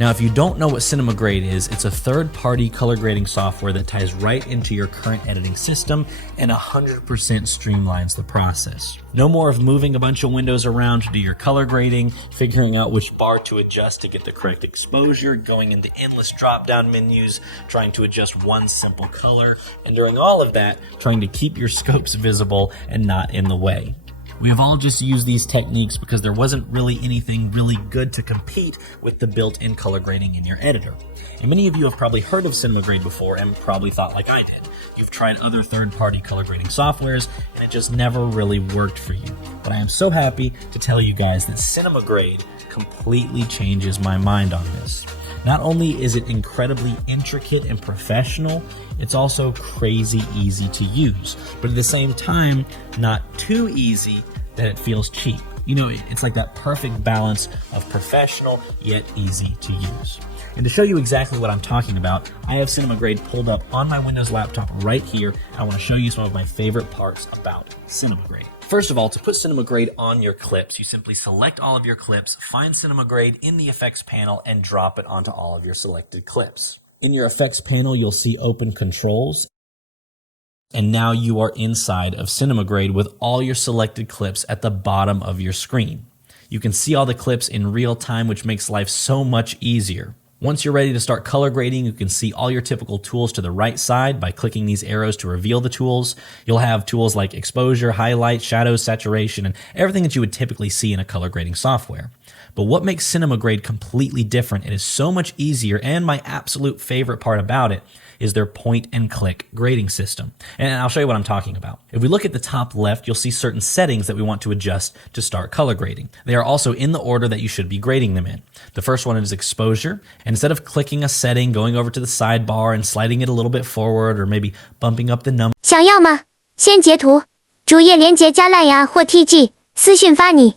Now, if you don't know what Cinema Grade is, it's a third-party color grading software that ties right into your current editing system and 100% streamlines the process. No more of moving a bunch of windows around to do your color grading, figuring out which bar to adjust to get the correct exposure, going into endless drop-down menus, trying to adjust one simple color, and during all of that, trying to keep your scopes visible and not in the way. We have all just used these techniques because there wasn't really anything really good to compete with the built-in color grading in your editor. And many of you have probably heard of Cinema Grade before and probably thought like I did. You've tried other third-party color grading softwares and it just never really worked for you. But I am so happy to tell you guys that Cinema Grade completely changes my mind on this. Not only is it incredibly intricate and professional, it's also crazy easy to use, but at the same time, not too easy that it feels cheap. You know, it's like that perfect balance of professional yet easy to use. And to show you exactly what I'm talking about, I have Cinema Grade pulled up on my Windows laptop right here. I want to show you some of my favorite parts about Cinema Grade. First of all, to put Cinema Grade on your clips, you simply select all of your clips, find Cinema Grade in the effects panel, and drop it onto all of your selected clips. In your effects panel, you'll see open controls. And now you are inside of Cinema Grade with all your selected clips at the bottom of your screen. You can see all the clips in real time, which makes life so much easier. Once you're ready to start color grading, you can see all your typical tools to the right side by clicking these arrows to reveal the tools. You'll have tools like exposure, highlight, shadows, saturation, and everything that you would typically see in a color grading software. But what makes Cinema Grade completely different, it is so much easier, and my absolute favorite part about it is their point-and-click grading system. And I'll show you what I'm talking about. If we look at the top left, you'll see certain settings that we want to adjust to start color grading. They are also in the order that you should be grading them in. The first one is exposure, and instead of clicking a setting, going over to the sidebar and sliding it a little bit forward or maybe bumping up the number. 想要吗？先截图，主页连结加蓝牙或 TG 私讯发你。